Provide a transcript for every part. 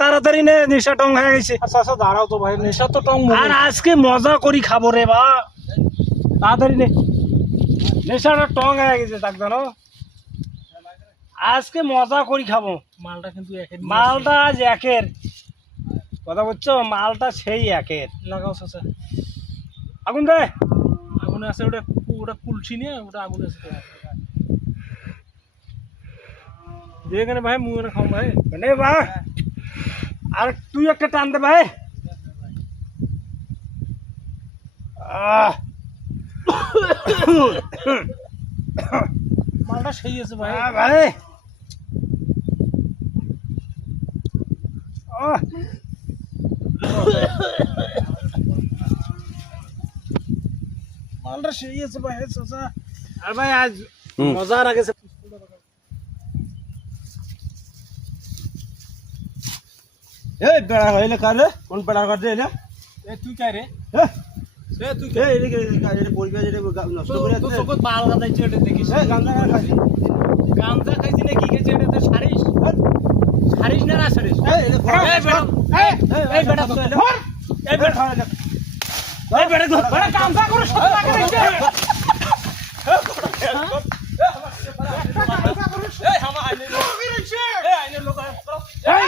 তাড়াতাড়ি নে, নেশা টং হয়ে গেছে। আচ্ছা আচ্ছা দাঁড়াও তো ভাই, নেশা তো টং আর আজকে মজা করি খাবো রে বা, তাড়াতাড়ি নে, নেশাটা টং হয়ে গেছে তাক জানো, আজকে মজা করি খাবো। মালটা কিন্তু একের মালটা আজ একের, কথা বলছো, মালটা সেই একের। লাগাও চাচা, আগুন দে। আগুনে আছে ওটা, ওটা কুলছি নিয়ে ওটা আগুনে আছে দিয়ে কেন ভাই, মুখ খাও ভাই। নে ভাই, আর তুই একটা টান দে ভাই। মালটা সেই আছে ভাই। ভাই মালটা সেই আছে ভাই চাচা। আর ভাই আজ মজা রাখেছে। এই বেড়া হইলে কারে কোন বেড়া কাটে এলে? এ তুই কাই রে? এ তুই এই এদিকে কাজে পরিবেশ এটা নষ্ট করে তো আছে। তোকে বাল গাদাইছে এটা দেখিস। এই গান্দা খাইছি। গাঞ্জা খাইছি না কি খাইছি এটা তো সারিস। সারিস না সারিস? এই এটা এই বেটা, এই বেটা তো এলো। এই বেটা, এই বেটা তো বেটা গাঞ্জা করে সব লাগে দিছে। এই হামা আইলে লোক ফিরেছে। এই আইলে লোক এই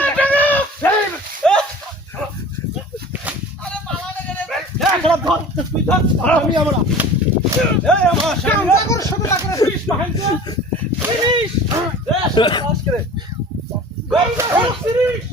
আরে মালা গেলে এই ধর তুই ধর আমি আমরা এই আমার গাঞ্জা করে সব লাগে ফিরিস পাহাড় ফিরিস এই পাস করে গাঞ্জা করে ফিরিস